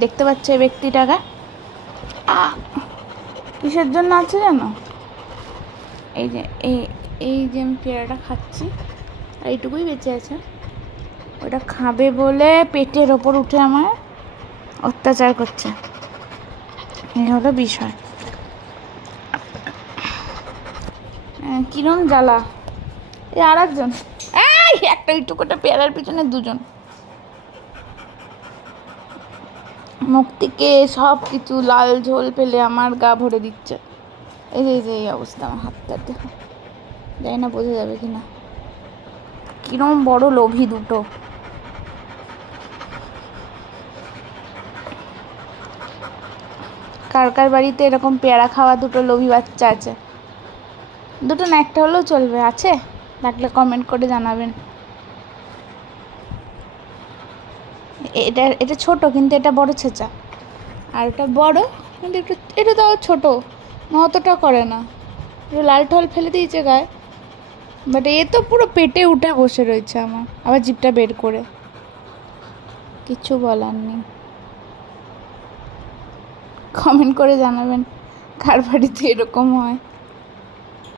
দেখতে পাচ্ছ এই ব্যক্তিটাকে কিসের জন্য আছে জানো? এই যে এই যে আমি পেয়ারাটা খাচ্ছি আর এইটুকুই বেঁচে আছে, ওটা খাবে বলে পেটের ওপর উঠে আমার অত্যাচার করছে। এই হলো বিষয়। কিরম জ্বালা। এই আর একজন, একটা এইটুকুটা পেয়ারার পিছনে দুজন, মুখ থেকে সব কিছু লাল ঝোল ফেলে আমার গা ভরে দিচ্ছে। এই যে এই অবস্থা আমার হাতটা দেখো, জানি না বোঝা যাবে কিনা। কিরম বড় লোভী দুটো। কার কার বাড়িতে এরকম পেয়ারা খাওয়া দুটো লোভী বাচ্চা আছে? দুটো না, একটা হলেও চলবে। আছে থাকলে কমেন্ট করে জানাবেন। এটা ছোট কিন্তু এটা বড় ছেঁচা, আর এটা বড় কিন্তু এটা তো ছোট, অতটা করে না, লাল ঠল ফেলে দিয়েছে গায়ে। বাট এ তো পুরো পেটে উঠে বসে রয়েছে আমার, আবার জিভটা বের করে। কিছু বলার নেই। কমেন্ট করে জানাবেন কার বাড়িতে এরকম হয়।